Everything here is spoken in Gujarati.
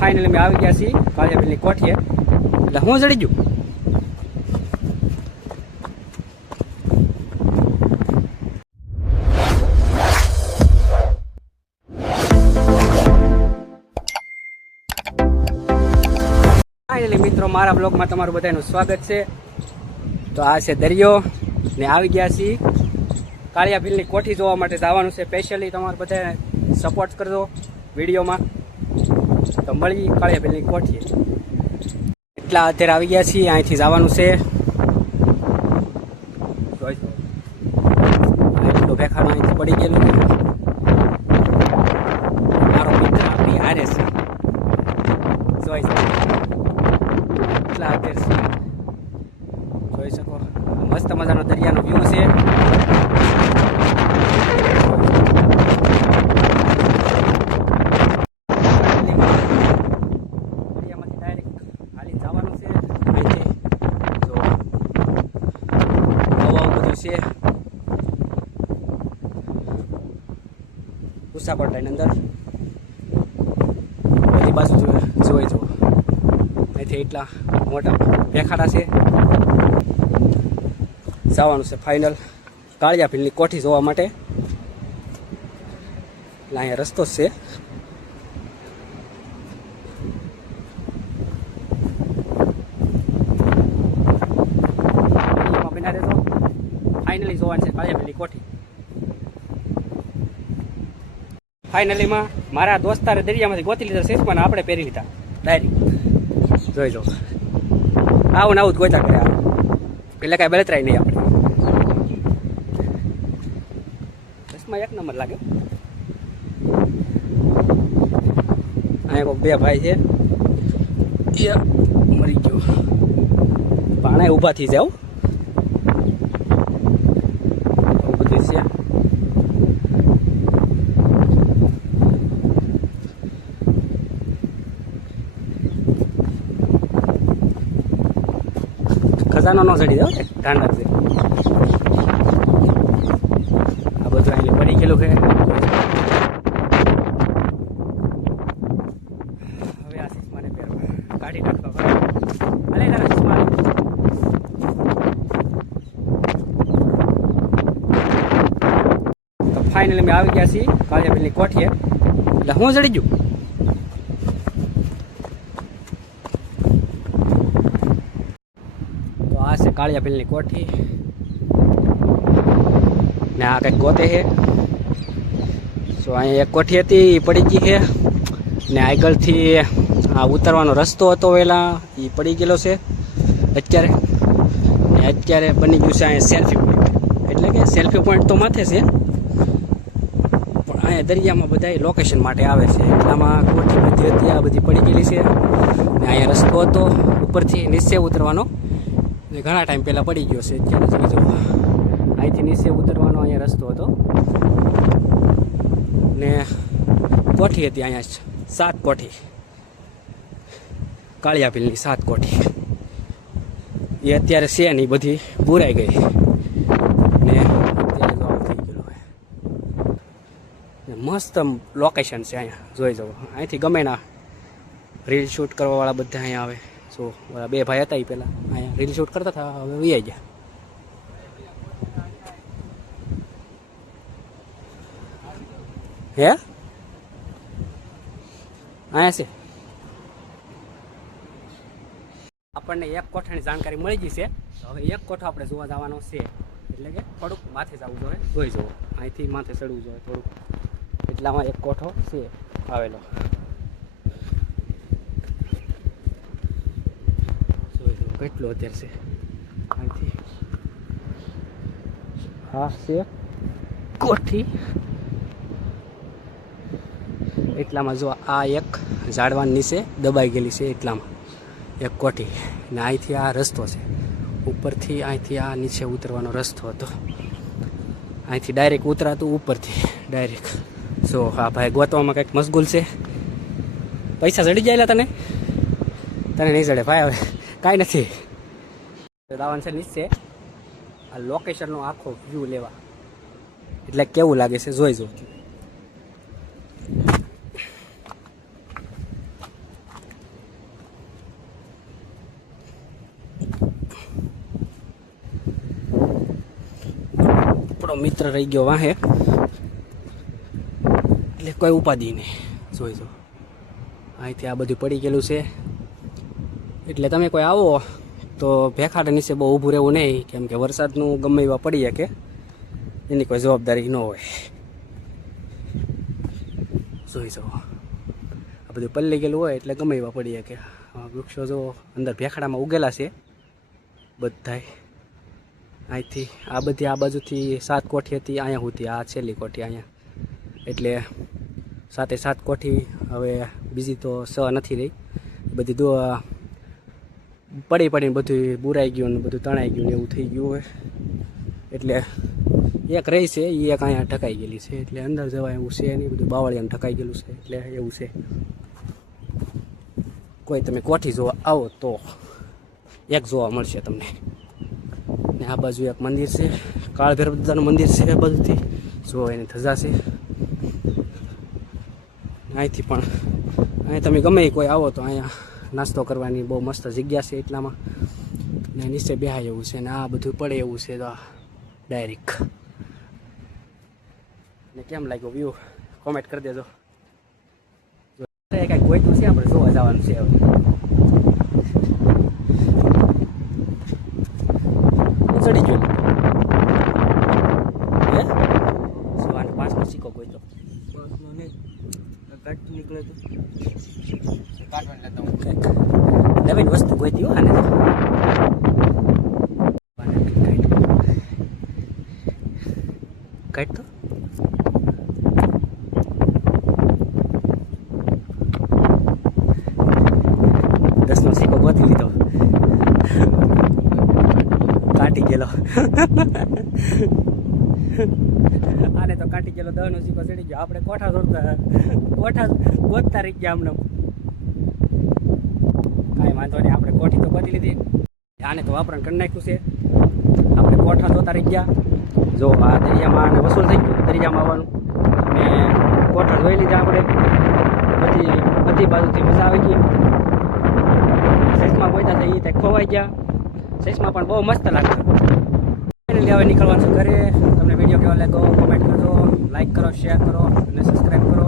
ફાઇનલી મેં આવી ગયા છીએ કાળિયાભીલની કોઠીએ. એટલે હું જડી ગયું. ફાઇનલી મિત્રો મારા બ્લોગમાં તમારું બધાનું સ્વાગત છે. તો આ છે દરિયો ને આવી ગયા છીએ કાળિયાભીલની કોઠી જોવા માટે જવાનું છે. સ્પેશિયલી તમારે બધા સપોર્ટ કરજો વિડીયોમાં. તો મળી કાળિયાભીલની કોઠીએ. એટલા અત્યારે આવી ગયા છીએ. અહીંથી જવાનું છે એટલું ભેખાનું અહીંથી પડી ગયેલું. મારો મિત્ર આપણી હારે છે જોઈ શકો. એટલા અત્યારે જોઈ શકો મસ્ત મજાનો દરિયાનો વ્યૂ છે. ઉસાપટ્ટાની અંદર બધી બાજુ જોઈ જુઓ. અહીંથી એટલા મોટા ભેખાડા છે. જવાનું છે ફાઇનલ કાળિયાભીલની કોઠી જોવા માટે. એટલે અહીંયા રસ્તો જ છે. ફાઇનલી જોવાનું છે કાળિયાભીલની કોઠી. ફાઇનલીમાં મારા દોસ્તારે દરિયામાંથી ગોતી લીધા છે પણ આપણે પહેરી લીધા ડાયરેક્ટ. જોઈ જો આવું ને આવું જ ગોતા કરે એટલે કાંઈ બળતરાય નહીં. આપણે બસમાં એક નંબર લાગે. અહીંયા કોઈ બે ભાઈ છે એ મરી ગયો. પાણે ઊભા થઈ જાવ બધું છે. ખજાનો ન ચડી જાવ ધ્યાન રાખજે. આ બધું અહીં પડી ગયેલું છે. હવે આ ચશ્માને પહેરવા કાઢી નાખવા ભલે તારા ચશ્મા. તો ફાઇનલી મેં આવી ગયા છીએ કાળિયાભીલની કોઠીએ. એટલે હું ચડી ગયું. કાળિયાભીલની કોઠી ને આ કંઈક ગોતે છે. સો અહીંયા એક કોઠી હતી એ પડી ગઈ છે ને આગળથી આ ઉતરવાનો રસ્તો હતો વહેલા એ પડી ગયેલો છે અત્યારે. ને અત્યારે બની ગયું છે અહીંયા સેલ્ફી પોઈન્ટ. એટલે કે સેલ્ફી પોઈન્ટ તો માથે છે પણ અહીંયા દરિયામાં બધા લોકેશન માટે આવે છે. એટલામાં કોઠી બધી હતી આ બધી પડી ગયેલી છે. ને અહીંયા રસ્તો હતો ઉપરથી નીચે ઉતરવાનો. ઘણા ટાઈમ પહેલાં પડી ગયો છે. અત્યારે જોઈ જવું અહીંથી નીચે ઉતરવાનો અહીંયા રસ્તો હતો ને કોઠી હતી અહીંયા 7 કોઠી કાળિયાભીલની 7 કોઠી એ અત્યારે છે નહીં, બધી બુરાઈ ગઈ ને અત્યારે તો થઈ ગયેલું હોય. મસ્ત લોકેશન છે અહીંયા જોઈ જવું. અહીંથી ગમે ના રીલ શૂટ કરવાવાળા બધા અહીંયા આવે. સો બે ભાઈ હતા એ પહેલાં અહીંયા રીલ શૂટ કરતા હતા, હવે વી આવી ગયા. હે અહીંયા છે આપણને એક કોઠાની જાણકારી મળી ગઈ છે. હવે એક કોઠો આપણે જોવા જવાનો છે. એટલે કે થોડુંક માથે જવું જોઈએ. જોઈ જુઓ અહીંથી માથે ચડવું જોઈએ થોડુંક. એટલામાં એક કોઠો છે આવેલો. કેટલો અત્યારે છે અહીંથી. હા છે કોઠી. એટલામાં જો આ એક ઝાડવા નીચે દબાઈ ગયેલી છે. એટલામાં એક કોઠી ને અહીંથી આ રસ્તો છે ઉપરથી. અહીંથી આ નીચે ઉતરવાનો રસ્તો હતો. અહીંથી ડાયરેક્ટ ઉતરાતું ઉપરથી ડાયરેક્ટ. સો હા ભાઈ ગોતવામાં કંઈક મશગુલ છે. પૈસા ચડી જાયેલા તને નહીં ચડે ભાઈ. હવે કાંઈ નથી. દાવન છે નીચે આ લોકેશનનો આખો વ્યૂ લેવા. એટલે કેવું લાગે છે જોઈ જો. આપણો મિત્ર રહી ગયો વાહે, એટલે કોઈ ઉપાધિ નહીં. જોઈ જો અહીંથી આ બધું પડી ગયેલું છે. એટલે તમે કોઈ આવો તો ભેખાડા નીચે બહુ ઊભું રહેવું નહીં, કેમ કે વરસાદનું ગમે એવા પડી શકે, એની કોઈ જવાબદારી ન હોય. જોઈ જાઓ આ બધું પલ્લી ગયેલું હોય એટલે ગમે એવા પડી શકે. વૃક્ષો જો અંદર ભેખાડામાં ઉગેલા છે બધાય. અહીંથી આ બધી આ બાજુથી 7 કોઠી હતી, અહીંયા સુધી આ છેલ્લી કોઠી અહીંયા. એટલે 7 કોઠી હવે બીજી તો 6 નથી રહી. બધી પડીને બધું બુરાઈ ગયું ને બધું તણાઈ ગયું ને એવું થઈ ગયું હોય. એટલે એક રહી છે, એ એક અહીંયા ઢકાઈ ગયેલી છે. એટલે અંદર જવાય એવું છે નહીં, બધું બાવળિયાને ઢકાઈ ગયેલું છે. એટલે એવું છે. કોઈ તમે કોઠી જોવા આવો તો એક જોવા મળશે તમને. ને આ બાજુ એક મંદિર છે, કાળભૈરવ દાદાનું મંદિર છે. આ બાજુથી જો એની ધજા છે. અહીંથી પણ અહીં તમે ગમે કોઈ આવો તો અહીંયા નાસ્તો કરવાની બહુ મસ્ત જગ્યા છે એટલામાં. ને નીચે બેહાય એવું છે ને આ બધું પડે એવું છે તો ડાયરેક્ટ. ને કેમ લાગ્યો વ્યૂ કોમેન્ટ કરી દેજો. કાંઈક ગોઈતું છે આપણે જોવા જવાનું છે હવે. ચડી ગયો હે શું આને 5નો સિક્કો ગોઈતો? 5નો નહીં, કાઢ નીકળે તો કાઢવા લેતા હું કંઈક નવીન વસ્તુ ગોઈતી હો આને. કાઢ તો 10નો સિક્કો ગોતી લીધો, કાઢી ગયેલો. આને તો કાઢી ગયેલો, 10નો સિક્કો ચડી ગયો. આપણે કોઠા ગોતતા રહી ગયા. આમને કાંઈ વાંધો નહીં, આપણે કોઠી તો ગોતી લીધી. આને તો વાપરણ કરી નાખ્યું છે. આપણે કોઠા જોતા રહી ગયા. જો આ દરિયામાં આને વસૂલ થઈ ગયું, દરિયામાં આવવાનું. ને કોઠા જોઈ લીધા આપણે. બધી બાજુથી મજા આવી ગઈ. સેસમાં ગોઈતા થઈ તે ખોવાઈ ગયા. સેસમાં પણ બહુ મસ્ત લાગતું. હવે નીકળવાનું છે ઘરે. તમને વિડીયો કેવો લાગ્યો કોમેન્ટ કરજો, લાઈક કરો, શેર કરો અને સબસ્ક્રાઈબ કરો.